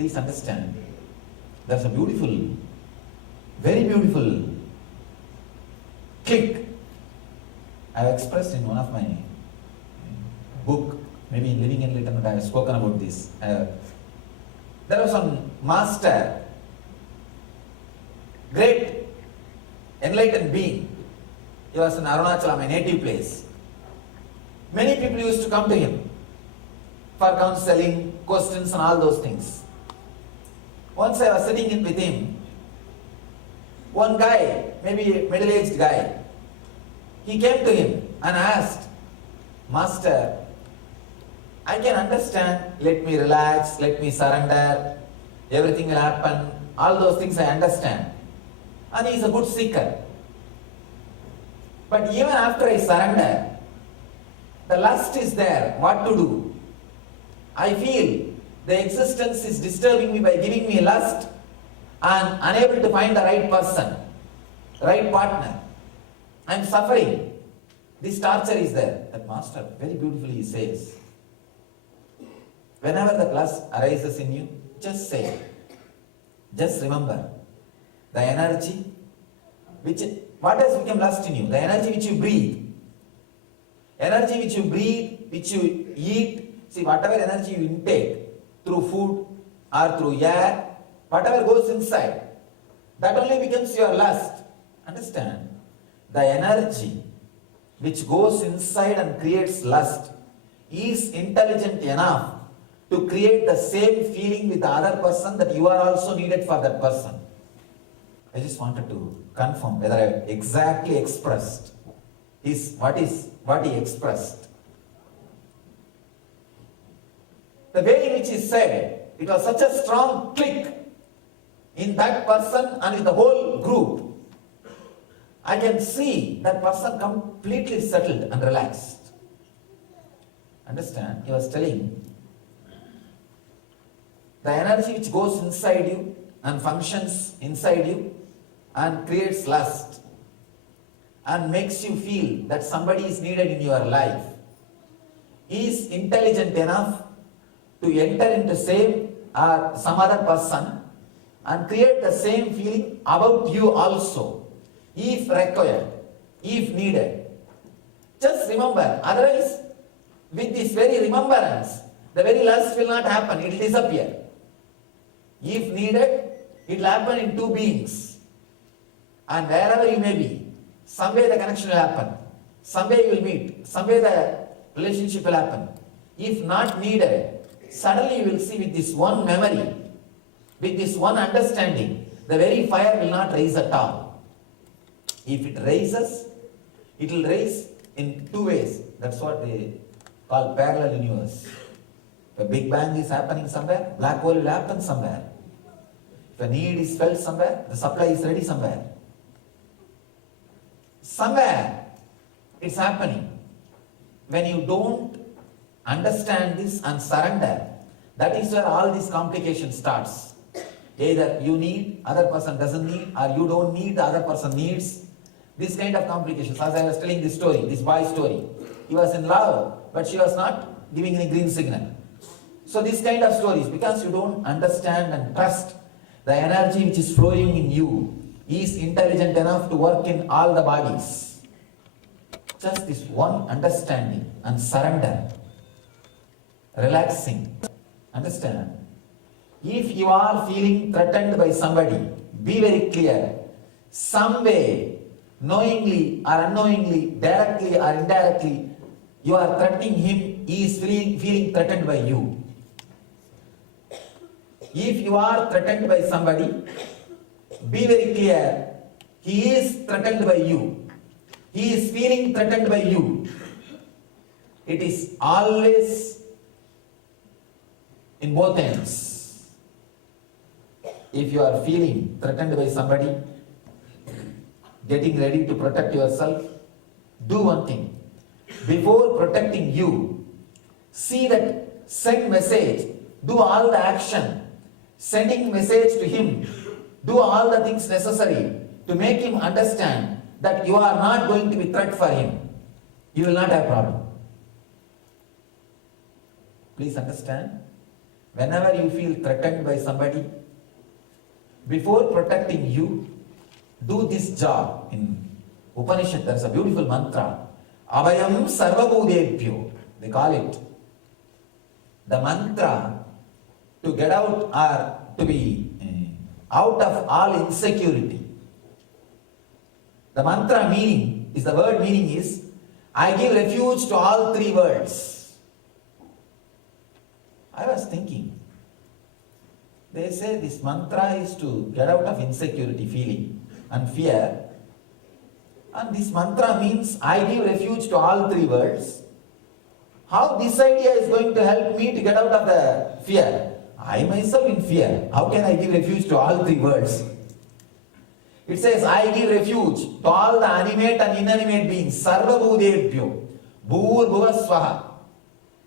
Please understand. There's a beautiful, very beautiful click I've expressed in one of my book, maybe in Living Enlightenment I have spoken about this. There was some master, great enlightened being. He was in Arunachala, my native place. Many people used to come to him for counseling, questions and all those things. Once I was sitting in with him, one guy, maybe a middle-aged guy, he came to him and asked, Master, I can understand, let me relax, let me surrender, everything will happen, all those things I understand. And he is a good seeker. But even after I surrender, the lust is there, what to do? I feel the existence is disturbing me by giving me lust and unable to find the right person, right partner. I am suffering. This torture is there. That master very beautifully says, whenever the lust arises in you, just say, just remember, the energy which, what has become lust in you? The energy which you breathe. Energy which you breathe, which you eat, see whatever energy you intake through food or through air, whatever goes inside, that only becomes your lust. Understand? The energy which goes inside and creates lust is intelligent enough to create the same feeling with the other person that you are also needed for that person. I just wanted to confirm whether I exactly expressed what he expressed. The way in which he said, it was such a strong click in that person and in the whole group. I can see that person completely settled and relaxed. Understand? He was telling, the energy which goes inside you and functions inside you and creates lust and makes you feel that somebody is needed in your life is intelligent enough to enter into same or some other person and create the same feeling about you also, if required, if needed. Just remember, otherwise with this very remembrance, the very lust will not happen, it will disappear. If needed, it will happen in two beings. And wherever you may be, somewhere the connection will happen. Somewhere you will meet. Somewhere the relationship will happen. If not needed, suddenly you will see with this one memory, with this one understanding, the very fire will not rise at all. If it raises, it will rise in two ways. That's what they call parallel universe. If a big bang is happening somewhere, black hole will happen somewhere. If a need is felt somewhere, the supply is ready somewhere. Somewhere it's happening. When you don't understand this and surrender, that is where all this complication starts. Either you need, other person doesn't need, or you don't need, the other person needs. This kind of complications. As I was telling this story, this boy's story. He was in love, but she was not giving any green signal. So this kind of stories, because you don't understand and trust the energy which is flowing in you, is intelligent enough to work in all the bodies. Just this one understanding and surrender, relaxing. Understand? If you are feeling threatened by somebody, be very clear. Some way, knowingly or unknowingly, directly or indirectly, you are threatening him, he is feeling threatened by you. If you are threatened by somebody, be very clear, he is threatened by you. He is feeling threatened by you. It is always in both ends. If you are feeling threatened by somebody, getting ready to protect yourself, do one thing. Before protecting you, see that, send message, do all the action, sending message to him, do all the things necessary to make him understand that you are not going to be threat for him. You will not have problem. Please understand. Whenever you feel threatened by somebody, before protecting you, do this job. In Upanishad, there is a beautiful mantra. Abhayam sarvabhudebhyo. They call it. The mantra to get out or to be out of all insecurity. The mantra meaning is, the word meaning is, I give refuge to all three worlds. I was thinking, they say this mantra is to get out of insecurity feeling and fear. And this mantra means I give refuge to all three worlds. How this idea is going to help me to get out of the fear? I myself in fear. How can I give refuge to all three worlds? It says, I give refuge to all the animate and inanimate beings. Sarva bhudebhyo. Bhur bhuva swaha.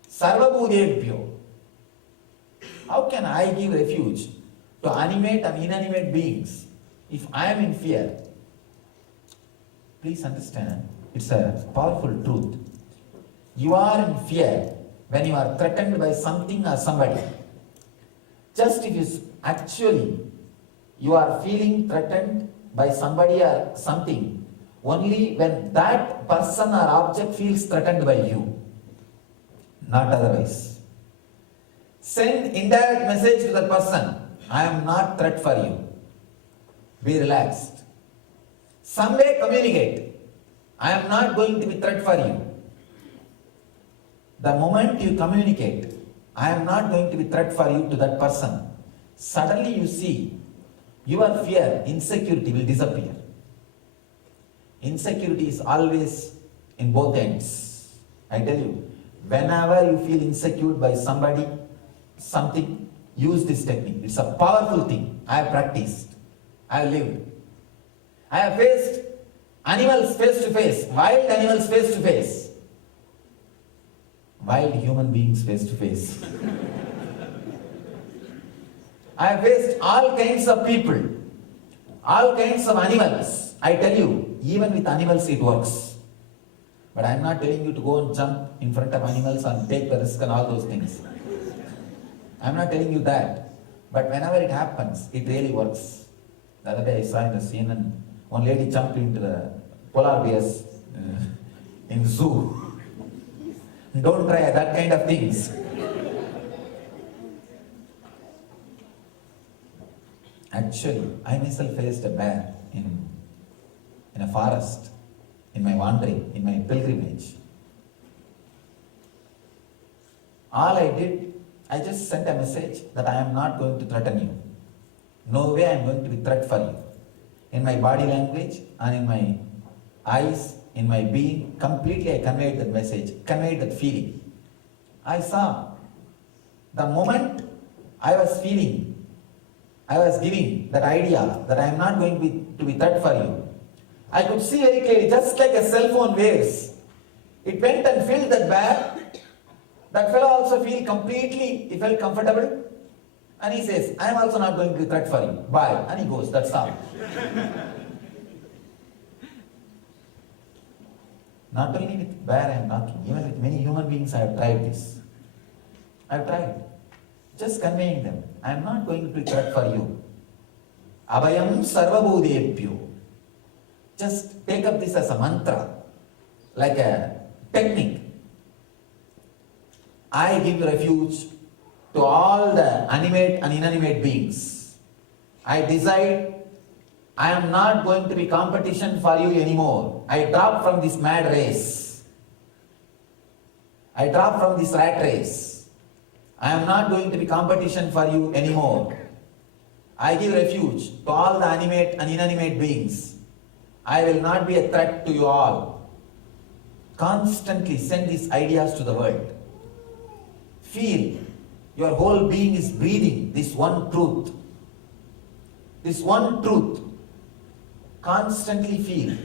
Sarva bhudebhyo. How can I give refuge to animate and inanimate beings if I am in fear? Please understand, it's a powerful truth. You are in fear when you are threatened by something or somebody. Just if you are feeling threatened by somebody or something, only when that person or object feels threatened by you, not otherwise. Send indirect message to the person, I am not threat for you. Be relaxed. Some way communicate, I am not going to be threat for you. The moment you communicate, I am not going to be threat for you to that person, suddenly you see your fear, insecurity will disappear. Insecurity is always in both ends. I tell you, whenever you feel insecure by somebody, something, use this technique. It's a powerful thing. I have practiced. I have lived. I have faced animals face to face, wild animals face to face, wild human beings face to face. I have faced all kinds of people, all kinds of animals. I tell you, even with animals it works. But I am not telling you to go and jump in front of animals and take the risk and all those things. I am not telling you that. But whenever it happens, it really works. The other day I saw in the CNN, one lady jumped into the polar bears in zoo. Don't try that kind of things. Actually, I myself faced a bear in a forest, in my wandering, in my pilgrimage. All I did, I just sent a message that I am not going to threaten you. No way I am going to be threat for you. In my body language and in my eyes, in my being, completely I conveyed that message, conveyed that feeling. I saw the moment I was feeling, I was giving that idea that I am not going to be threat for you. I could see very clearly, just like a cell phone waves. It went and filled that bear. That fellow also he felt comfortable. And he says, I am also not going to be threat for you. Bye. And he goes, that's all. Not only with bear I am talking, even with many human beings I have tried this. I have tried. Just conveying them. I am not going to be threat for you. Abhayam sarvabhudebhyo. Just take up this as a mantra, like a technique. I give refuge to all the animate and inanimate beings. I decide I am not going to be competition for you anymore. I drop from this mad race. I drop from this rat race. I am not going to be competition for you anymore. I give refuge to all the animate and inanimate beings. I will not be a threat to you all. Constantly send these ideas to the world. Feel your whole being is breathing this one truth. This one truth. Constantly feel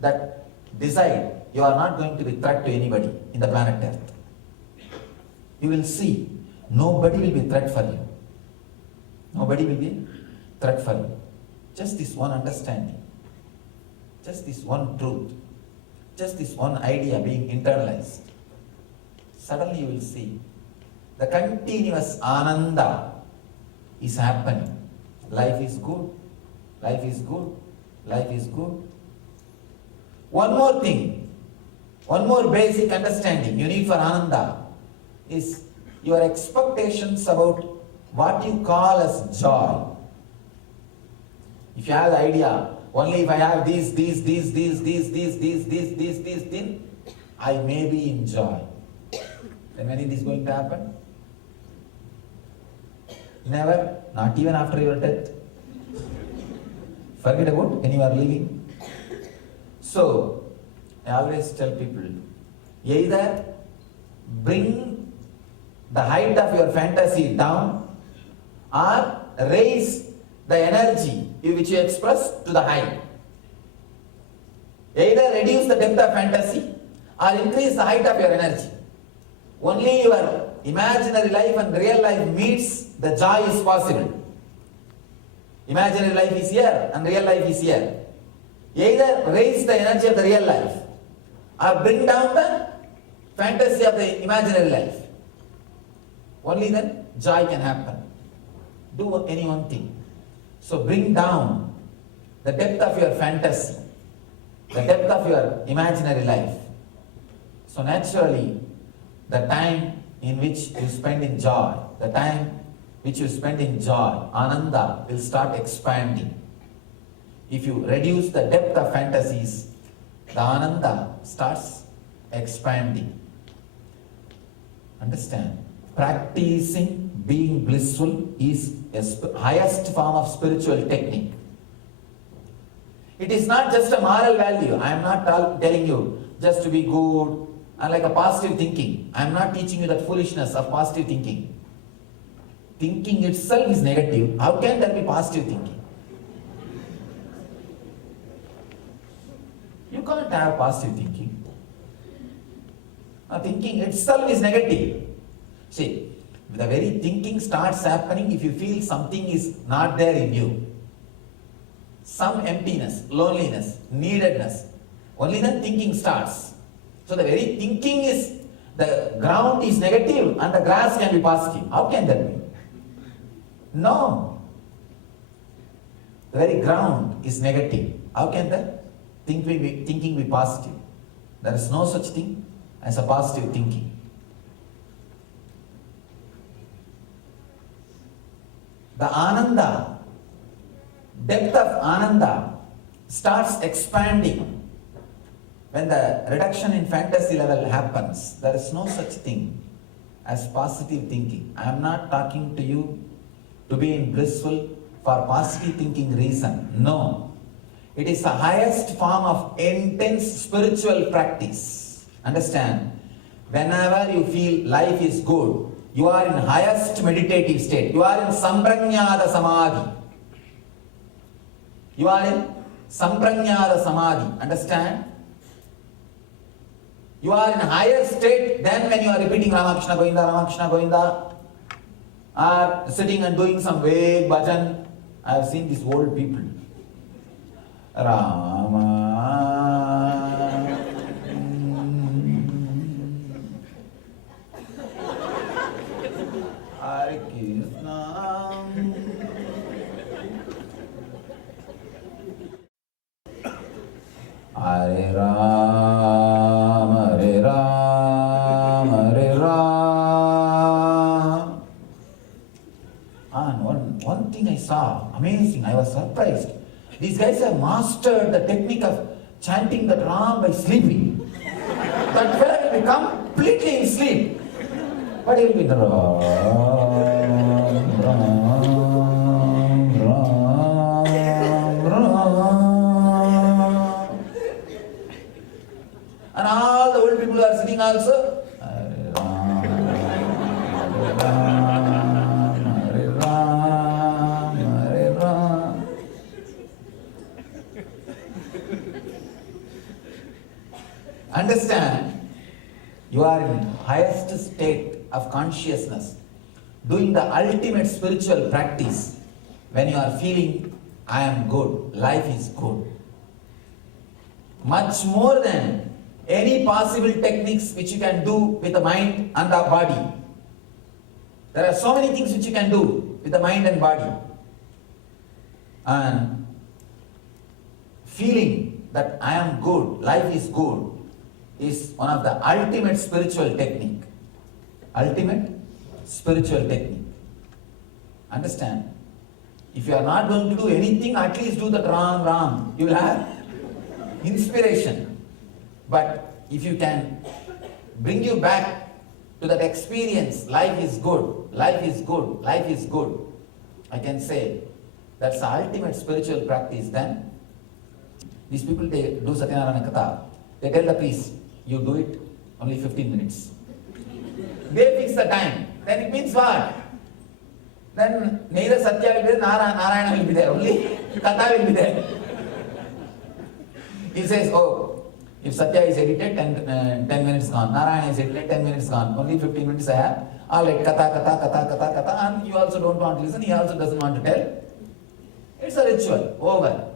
that, decide you are not going to be threat to anybody in the planet Earth. You will see nobody will be threat for you. Nobody will be threat for you. Just this one understanding. Just this one truth. Just this one idea being internalized. Suddenly you will see the continuous Ananda is happening. Life is good, life is good, life is good. One more thing, one more basic understanding you need for Ananda is your expectations about what you call as joy. If you have the idea, only if I have these, then I may be in joy. Then when it is going to happen? Never, not even after your death. Forget about when you are living. So, I always tell people, either bring the height of your fantasy down or raise the energy which you express to the height. Either reduce the depth of fantasy or increase the height of your energy. Only your imaginary life and real life meets, the joy is possible. Imaginary life is here and real life is here. Either raise the energy of the real life or bring down the fantasy of the imaginary life. Only then joy can happen. Do any one thing. So bring down the depth of your fantasy, the depth of your imaginary life. So naturally, the time in which you spend in joy, the time which you spend in joy, Ananda will start expanding. If you reduce the depth of fantasies, the Ananda starts expanding. Understand? Practicing being blissful is a highest form of spiritual technique. It is not just a moral value. I am not telling you just to be good and like a positive thinking. I am not teaching you that foolishness of positive thinking. Thinking itself is negative. How can there be positive thinking? You can't have positive thinking. Now, thinking itself is negative. See, the very thinking starts happening if you feel something is not there in you. Some emptiness, loneliness, neededness. Only then thinking starts. So the very thinking is, the ground is negative and the grass can be positive. How can that be? No. The very ground is negative. How can that thinking be positive? There is no such thing as a positive thinking. The Ananda, depth of Ananda starts expanding when the reduction in fantasy level happens. There is no such thing as positive thinking. I am not talking to you to be in blissful for positive thinking reason. No. It is the highest form of intense spiritual practice. Understand? Whenever you feel life is good, you are in highest meditative state. You are in samprajñāta samadhi. You are in samprajñāta samadhi. Understand? You are in higher state than when you are repeating Ramakrishna Govinda, or sitting and doing some vague bhajan. I have seen these old people. Rama. Hare Krishna. Hare Rama, Hare Rama, Hare Rama. And one thing I saw, amazing, I was surprised. These guys have mastered the technique of chanting that Ram by sleeping. That fellow will be completely in sleep. But he will be Ram, Ram, Ram, Ram. And all the old people are sitting also. Hare Ram, Hare Ram, Hare Ram, Hare Ram. Understand, you are in highest state of consciousness, doing the ultimate spiritual practice when you are feeling, I am good, life is good. Much more than any possible techniques which you can do with the mind and the body. There are so many things which you can do with the mind and body. And feeling that I am good, life is good, is one of the ultimate spiritual technique. Ultimate spiritual technique. Understand? If you are not going to do anything, at least do that Ram. You will have inspiration. But if you can bring you back to that experience, life is good, life is good, life is good, I can say that's the ultimate spiritual practice. Then these people, they do Satyanarayana Katha. They tell the priest, you do it only 15 minutes. They fix the time. Then it means what? Then neither Satya will be there, Narayana will be there, only Katha will be there. He says, oh, if Satya is edited, 10 minutes gone. Narayana is edited, 10 minutes gone. Only 15 minutes I have. All right, Katha. And you also don't want to listen. He also doesn't want to tell. It's a ritual. Over.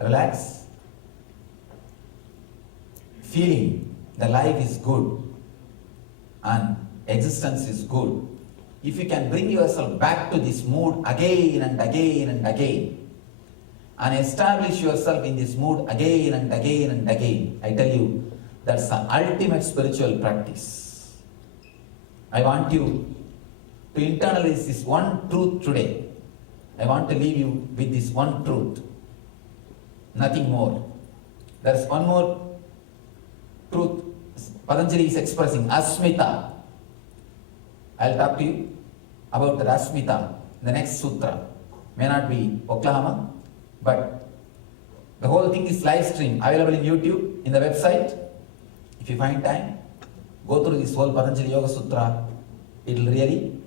Relax. Feeling the life is good and existence is good. If you can bring yourself back to this mood again and again and again, and establish yourself in this mood again and again and again, I tell you, that's the ultimate spiritual practice. I want you to internalize this one truth today. I want to leave you with this one truth. Nothing more. There's one more truth Patanjali is expressing, Asmita. I'll talk to you about the Asmita in the next sutra. May not be Oklahoma, but the whole thing is live stream, available in YouTube, in the website. If you find time, go through this whole Patanjali Yoga Sutra. It will really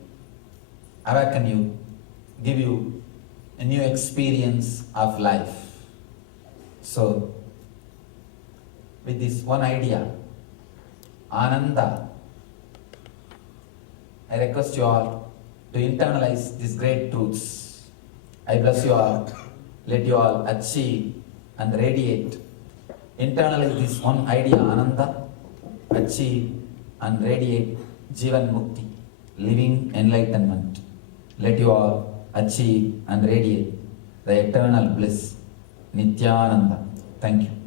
awaken you, give you a new experience of life. So, with this one idea, Ananda, I request you all to internalize these great truths. I bless you all. Let you all achieve and radiate. Internalize this one idea, Ananda, achieve and radiate Jivan Mukti, living enlightenment. Let you all achieve and radiate the eternal bliss, Nithyananda. Thank you.